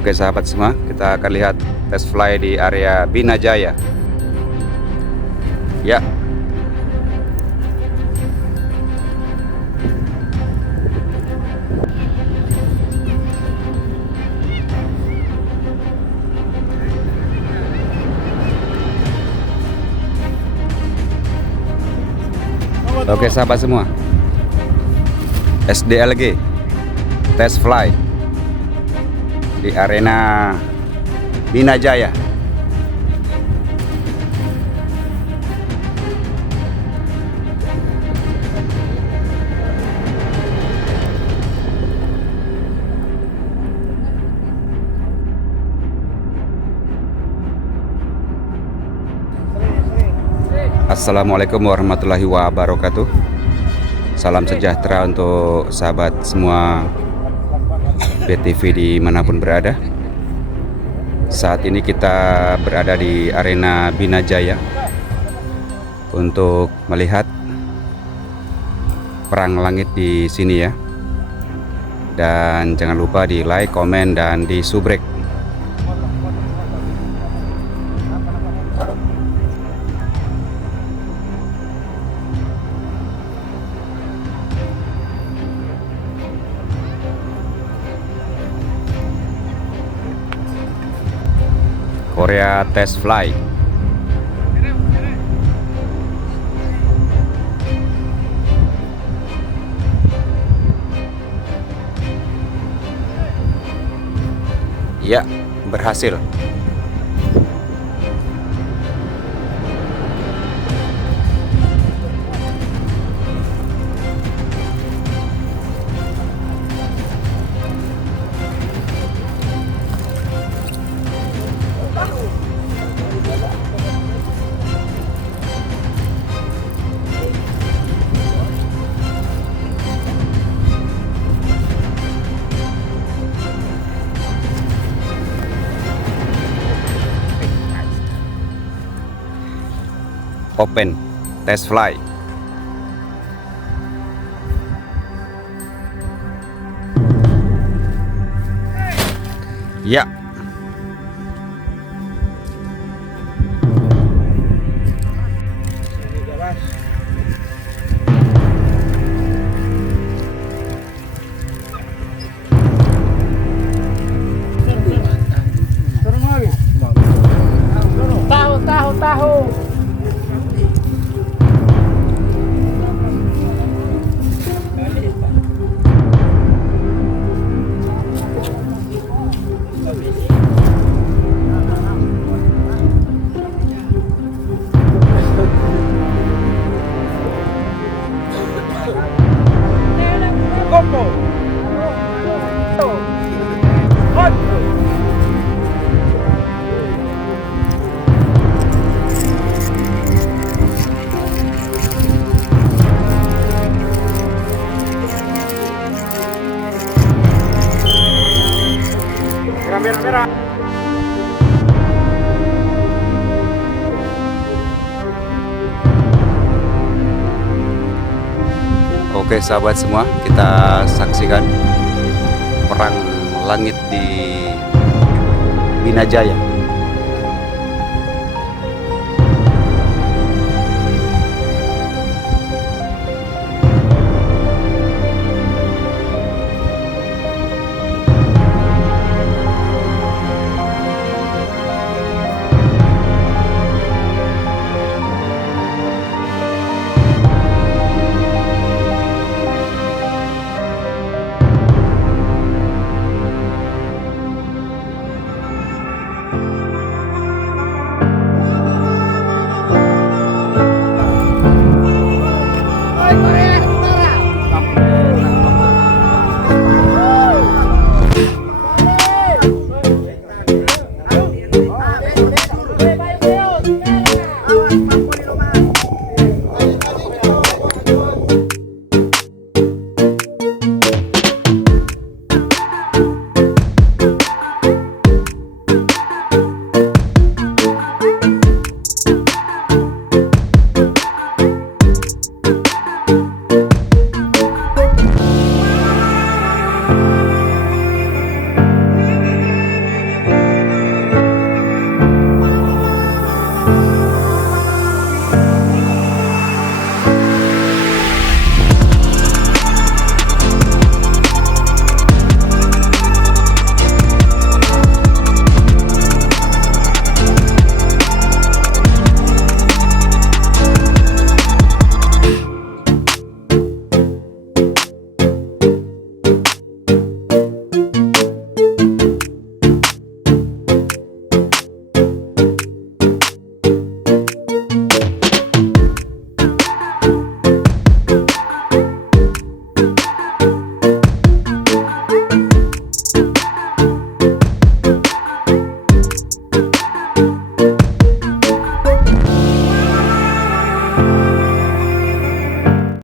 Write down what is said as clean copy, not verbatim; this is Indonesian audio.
Oke sahabat semua, kita akan lihat test fly di area Bina Jaya. Ya. Oke sahabat semua, SDLG test fly di arena Bina Jaya. Assalamualaikum warahmatullahi wabarakatuh. Salam sejahtera untuk sahabat semua BTV dimanapun berada. Saat ini kita berada di arena Bina Jaya untuk melihat perang langit di sini ya. Dan jangan lupa di like, komen, dan di subrek. Korea test fly. Ya, berhasil. Open test fly. Ya. Tahu. Merah. Oke sahabat semua, kita saksikan perang langit di Bina Jaya.